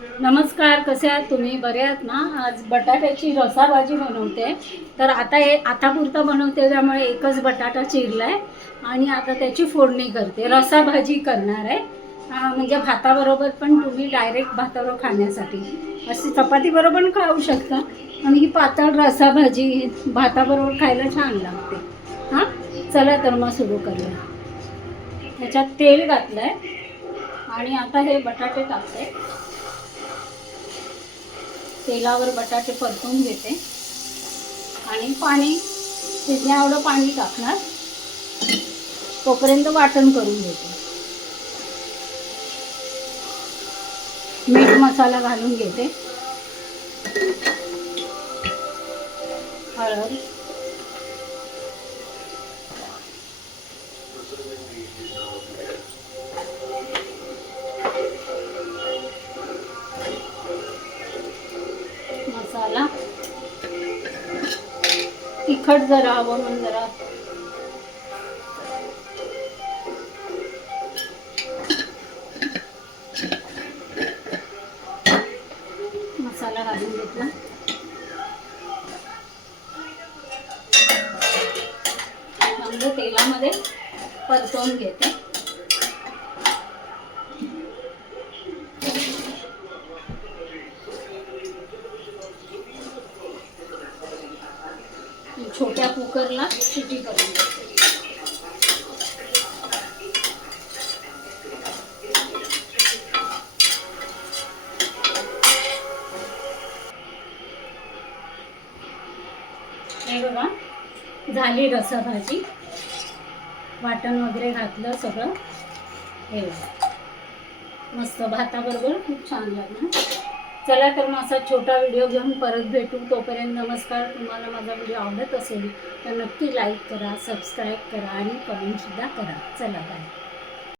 नमस्कार, कसे आहात तुम्ही? बरे आहात ना? आज बटाट्याची रसाभाजी बनवते. तर आतापुरता बनवते, त्यामुळे एकच बटाटा चिरलाय आणि आता त्याची फोडणी करते. रसाभाजी करणार आहे. म्हणजे भाताबरोबर पण तुम्ही डायरेक्ट भाताबरोबर खाण्यासाठी अशी चपातीबरोबर पण खाऊ शकता. आणि ही पातळ रसाभाजी भाताबरोबर खायला छान लागते. हां, चला तर मग सुरू करूया. ह्याच्यात तेल घातलंय आणि आता हे बटाटे टाकते. तेलावर बटाटे परतून घेते आणि पाणी शिजण्या एवढं पाणी टाकणार. तोपर्यंत वाटण करून घेते. मीठ मसाला घालून घेते. हळद, मसाला, तिखट जरा हवं म्हणून जरा मसाला घालून घेतला. चांगलं तेलामध्ये परतवून घेते. छोट्या कुकरला शिटी करून घेते. हे बघा, झाली रसाभाजी. वाटण वगैरे घातलं सगळं. हे बघा, मस्त भाताबरोबर खूप छान लागणार. चला तर मग असा छोटा व्हिडिओ घेऊन परत भेटू. तोपर्यंत नमस्कार. तुम्हाला माझा व्हिडिओ आवडत असेल तर नक्की लाईक करा, सबस्क्राईब करा आणि कमेंटसुद्धा करा. चला बाय.